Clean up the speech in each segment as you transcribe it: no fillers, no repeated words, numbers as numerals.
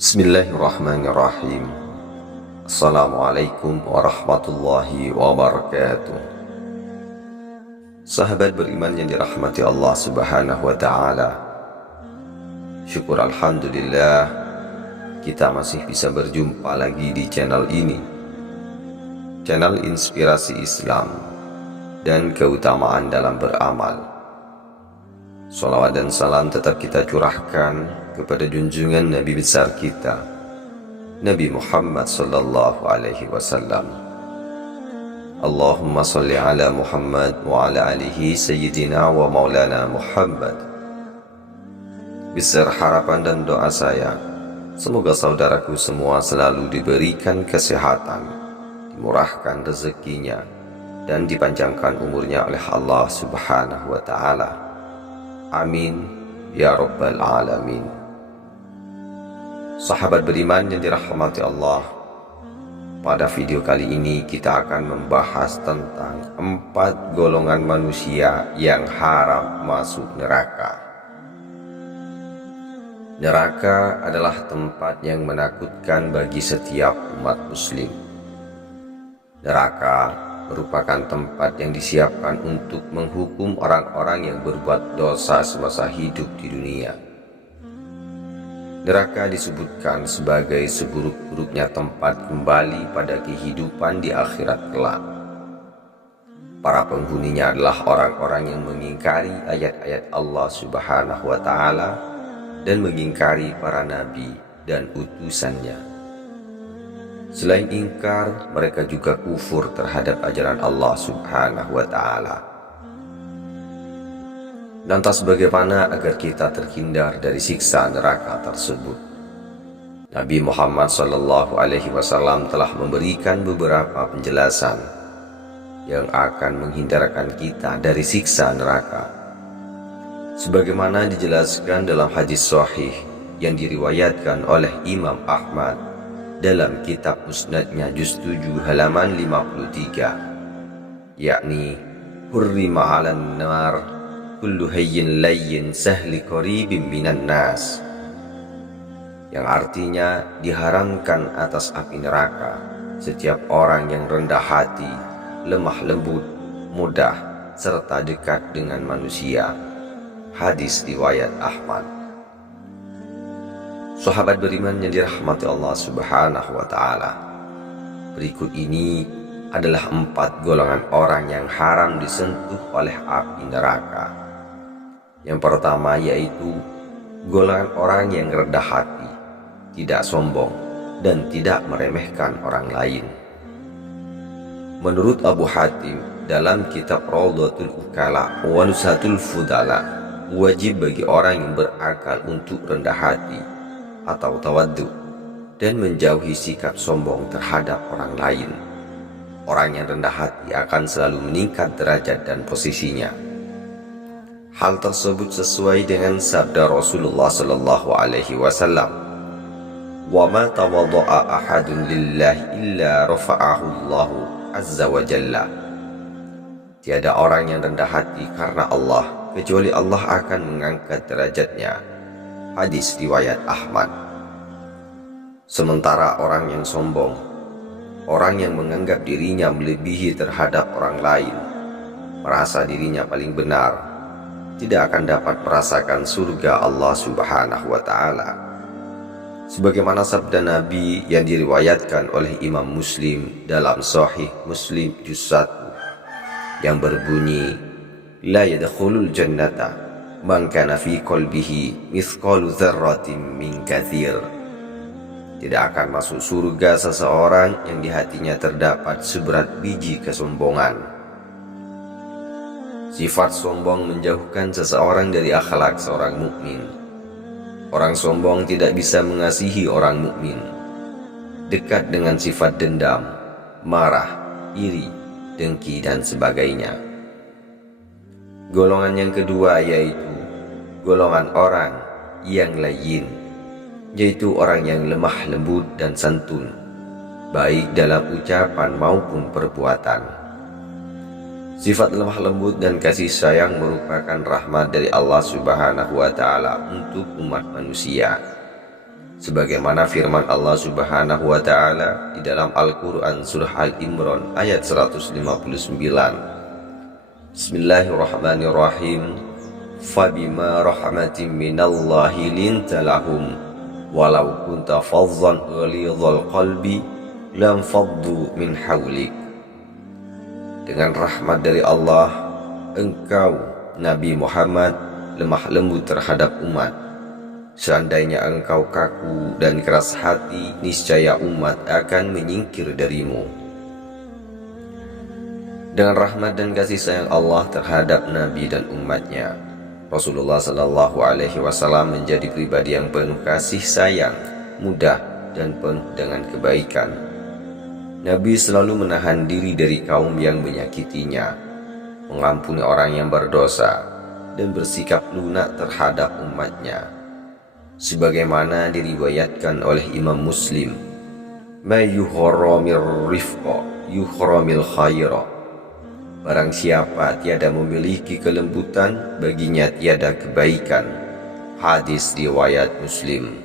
Bismillahirrahmanirrahim. Assalamualaikum warahmatullahi wabarakatuh. Sahabat beriman yang dirahmati Allah subhanahu wa ta'ala, syukur alhamdulillah kita masih bisa berjumpa lagi di channel ini, channel inspirasi Islam dan keutamaan dalam beramal. Salawat dan salam tetap kita curahkan kepada junjungan Nabi besar kita, Nabi Muhammad sallallahu alaihi wasallam. Allahumma salli ala Muhammad wa ala alihi sayyidina wa maulana Muhammad. Besar harapan dan doa saya, semoga saudaraku semua selalu diberikan kesehatan, dimurahkan rezekinya, dan dipanjangkan umurnya oleh Allah subhanahu wa ta'ala. Amin ya rabbal alamin. Sahabat beriman yang dirahmati Allah, pada video kali ini kita akan membahas tentang 4 golongan manusia yang haram masuk neraka. Neraka adalah tempat yang menakutkan bagi setiap umat muslim. Neraka merupakan tempat yang disiapkan untuk menghukum orang-orang yang berbuat dosa semasa hidup di dunia. Neraka disebutkan sebagai seburuk-buruknya tempat kembali pada kehidupan di akhirat kelak. Para penghuninya adalah orang-orang yang mengingkari ayat-ayat Allah subhanahu wa ta'ala dan mengingkari para nabi dan utusannya. Selain ingkar, mereka juga kufur terhadap ajaran Allah subhanahu wa ta'ala. Lantas bagaimana agar kita terhindar dari siksa neraka tersebut? Nabi Muhammad sallallahu alaihi wasallam telah memberikan beberapa penjelasan yang akan menghindarkan kita dari siksa neraka. Sebagaimana dijelaskan dalam hadis sahih yang diriwayatkan oleh Imam Ahmad dalam kitab musnadnya juz 7 halaman 53, yakni hurrima 'alan nar kullu hayyin layyin sahli qaribin minan nas, yang artinya diharamkan atas api neraka setiap orang yang rendah hati, lemah lembut, mudah, serta dekat dengan manusia. Hadis riwayat Ahmad. Sahabat beriman yang dirahmati Allah subhanahu wa ta'ala, berikut ini adalah 4 golongan orang yang haram disentuh oleh api neraka. Yang pertama yaitu golongan orang yang rendah hati, tidak sombong, dan tidak meremehkan orang lain. Menurut Abu Hatim dalam kitab Rawdatul Ukala wa Nusatul Fudala, wajib bagi orang yang berakal untuk rendah hati atau tawaddu dan menjauhi sikap sombong terhadap orang lain. Orang yang rendah hati akan selalu meningkat derajat dan posisinya. Hal tersebut sesuai dengan sabda Rasulullah sallallahu alaihi wasallam, "Wa ma tawadda'a ahadun lillahi illa rafa'ahu Allahu azza wa jalla." Tiada orang yang rendah hati karena Allah kecuali Allah akan mengangkat derajatnya. Hadis riwayat Ahmad. Sementara orang yang sombong, orang yang menganggap dirinya melebihi terhadap orang lain, merasa dirinya paling benar, tidak akan dapat merasakan surga Allah subhanahu wa ta'ala. Sebagaimana sabda Nabi yang diriwayatkan oleh Imam Muslim dalam Sahih Muslim juz 1 yang berbunyi, "La yadkhulul jannata man kana fi qalbihi mithqalu dzarratin min katsir." Tidak akan masuk surga seseorang yang di hatinya terdapat seberat biji kesombongan. Sifat sombong menjauhkan seseorang dari akhlak seorang mukmin. Orang sombong tidak bisa mengasihi orang mukmin, dekat dengan sifat dendam, marah, iri, dengki, dan sebagainya. Golongan yang kedua yaitu golongan orang yang layyin, yaitu orang yang lemah lembut dan santun, baik dalam ucapan maupun perbuatan. Sifat lemah lembut dan kasih sayang merupakan rahmat dari Allah subhanahu wa ta'ala untuk umat manusia. sebagaimana firman Allah Subhanahu wa taala di dalam Al-Qur'an surah Al-Imran ayat 159. Bismillahirrahmanirrahim. Fabima rahmatin minallahi linta lahum walau kunta fazzan ghalidhal qalbi lam faddu min hawlik. Dengan rahmat dari Allah, engkau Nabi Muhammad lemah lembut terhadap umat. Seandainya engkau kaku dan keras hati, niscaya umat akan menyingkir darimu. Dengan rahmat dan kasih sayang Allah terhadap Nabi dan umatnya, Rasulullah SAW menjadi pribadi yang penuh kasih sayang, mudah dan penuh dengan kebaikan. Nabi selalu menahan diri dari kaum yang menyakitinya, mengampuni orang yang berdosa, dan bersikap lunak terhadap umatnya. Sebagaimana diriwayatkan oleh Imam Muslim, "Ma yuhramir rifqa yuhramil khaira." Barang siapa tiada memiliki kelembutan, baginya tiada kebaikan. Hadis riwayat Muslim.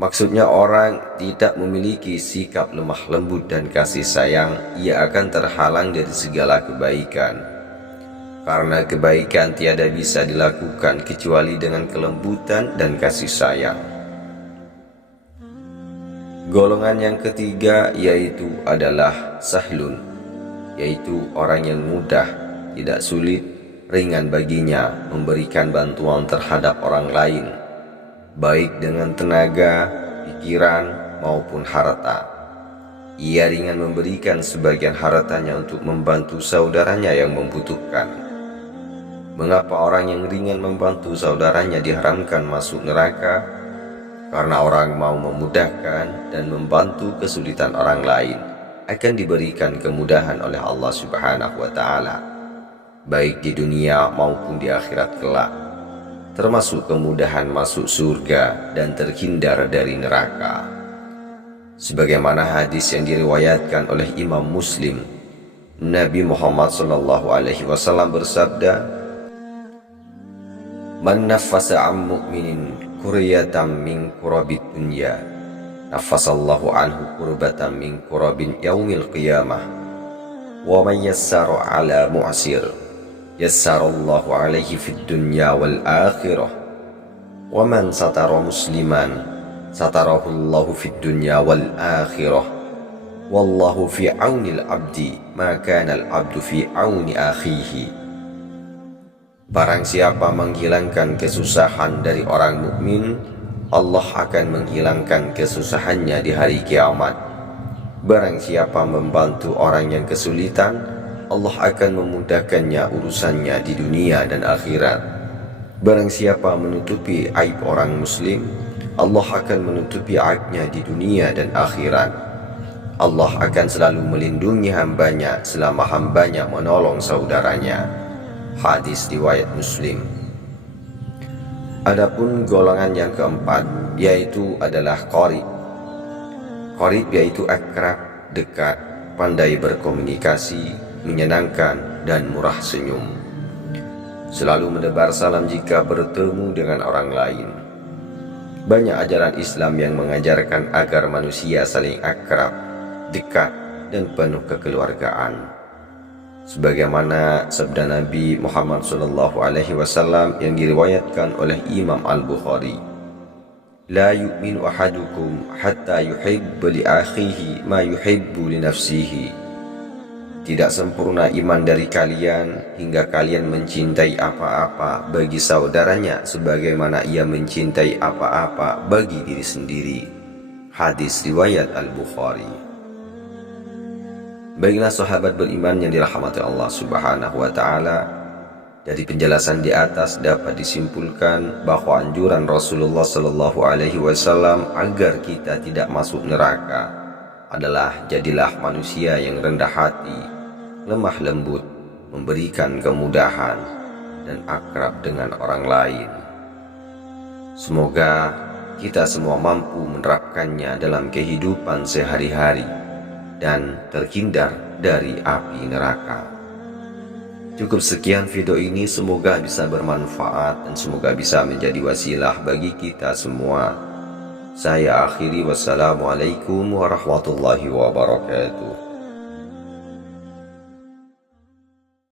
Maksudnya orang tidak memiliki sikap lemah lembut dan kasih sayang, ia akan terhalang dari segala kebaikan. Karena kebaikan tiada bisa dilakukan kecuali dengan kelembutan dan kasih sayang. Golongan yang ketiga yaitu adalah sahlun, yaitu orang yang mudah, tidak sulit, ringan baginya memberikan bantuan terhadap orang lain, baik dengan tenaga, pikiran, maupun harta. Ia ringan memberikan sebagian hartanya untuk membantu saudaranya yang membutuhkan. Mengapa orang yang ringan membantu saudaranya diharamkan masuk neraka? Karena orang mau memudahkan dan membantu kesulitan orang lain akan diberikan kemudahan oleh Allah Subhanahu wa taala, baik di dunia maupun di akhirat kelak, termasuk kemudahan masuk surga dan terhindar dari neraka. Sebagaimana hadis yang diriwayatkan oleh Imam Muslim, Nabi Muhammad SAW bersabda, "Man nafasa an mu'minin kuryatan min kurabid dunya, nafasallahu anhu kurbatan min kurabin yaumil qiyamah. Wa man yassara ala mu'sir, yassarallahu alaihi fid dunya wal akhirah. Wa man satara musliman, satarahullahu fid dunya wal akhirah. Wallahu fi aunil abdi, ma kana al abdu fi auni akhihi." Barang siapa menghilangkan kesusahan dari orang mukmin, Allah akan menghilangkan kesusahannya di hari kiamat. Barang siapa membantu orang yang kesulitan, Allah akan memudahkannya urusannya di dunia dan akhirat. Barang siapa menutupi aib orang muslim, Allah akan menutupi aibnya di dunia dan akhirat. Allah akan selalu melindungi hambanya selama hambanya menolong saudaranya. Hadis riwayat Muslim. Adapun golongan yang keempat yaitu adalah qarib. Qarib yaitu akrab, dekat, pandai berkomunikasi, menyenangkan dan murah senyum. Selalu menebar salam jika bertemu dengan orang lain. Banyak ajaran Islam yang mengajarkan agar manusia saling akrab, dekat dan penuh kekeluargaan. Sebagaimana sabda Nabi Muhammad SAW yang diriwayatkan oleh Imam Al-Bukhari, "La yu'minu ahadukum hatta yuhibbu li akhihi ma yuhibbu li nafsihi." Tidak sempurna iman dari kalian hingga kalian mencintai apa-apa bagi saudaranya sebagaimana ia mencintai apa-apa bagi diri sendiri. Hadis riwayat Al-Bukhari. Baiklah sahabat beriman yang dirahmati Allah Subhanahu wa taala, dari penjelasan di atas dapat disimpulkan bahwa anjuran Rasulullah sallallahu alaihi wasallam agar kita tidak masuk neraka adalah jadilah manusia yang rendah hati, lemah lembut, memberikan kemudahan dan akrab dengan orang lain. Semoga kita semua mampu menerapkannya dalam kehidupan sehari-hari dan terhindar dari api neraka. Cukup sekian video ini, semoga bisa bermanfaat dan semoga bisa menjadi wasilah bagi kita semua. Saya akhiri, wassalamualaikum warahmatullahi wabarakatuh.